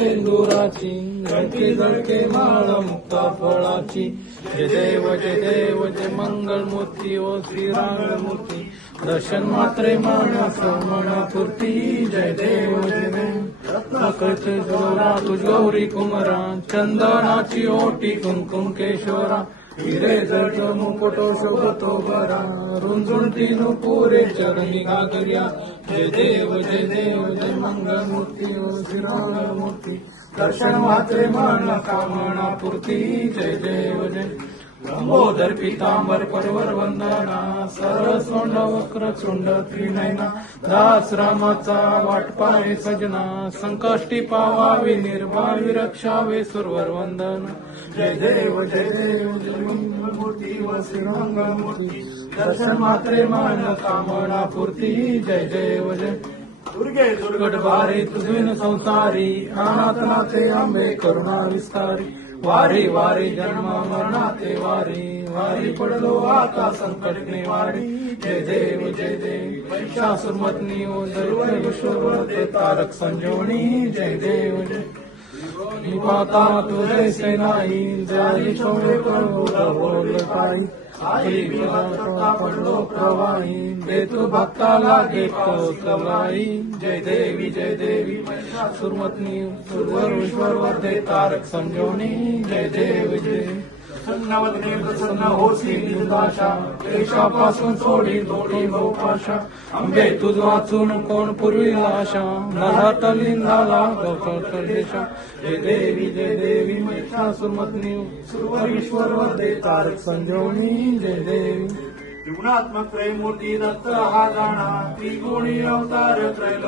सिंदुराची झळके झळके माळ मुक्ता फळाची जय देव जय मंगल मूर्ती ओ श्रीराममूर्ती दर्शन मात्रे मानस मनपूर्ती जय देव रत्नाकळचे जोरा तुझ गौरी कुमरा चंदनाची ओटी कुंकुम केशोरा हिरे जड मुकुटो शोभतो बरा रुंजुंटी नुपुरे चरणी गागर्या जय देव जय मंगल मूर्ती ओ श्रीराममूर्ती दर्शन मात्रे मन कामना पूर्ती जय देव जय लंबोदर पीतांबर परवर वंदना सरळ सोंड वक्र चुंड त्रिनयना दास रामाचा वाट पाहे सजना संकष्टी पावावी निर्भावी रक्षावे सुरवर वंदना जय देव जय मूर्ती व श्रीरंगमूर्ती दर्शन मात्रे मन कामना पूर्ती जय देव जय दुर्गे दुर्गट बारी तुझविन संसारी अनाथनाथे आंबे करुणा विस्तारी वारी वारी जन्म मरणाते वारी वारी पडलो आता संकट निवारी जय देव महिषासुरमर्दिनी ओ सर्व तारक संजीवनी जय देव जय निपाता तुझे सेनाई जय छोड़े बोल पाई आई पडलो प्रवाही देतु भक्ता लागे कौतलाई जय देवी सुरमतनी सुरवर विश्वर वर्धे तारक संजीवनी जय देव जय संगवदने प्रसन्न होसी निदाशा क्लेशापासून सोडी दोडी भोपाशा अंबे तुझ वाचून कोण पूर्वी आशा नलाटलिंदाला गौतदेशा जय देवी महिषासुरमर्दिनी सुरवर वर्धे तारक संजीवनी जय देवी त्रिगुणात्मक त्रयमूर्ती दत्त हा जाणा त्रिगुणी अवतार त्रैलोक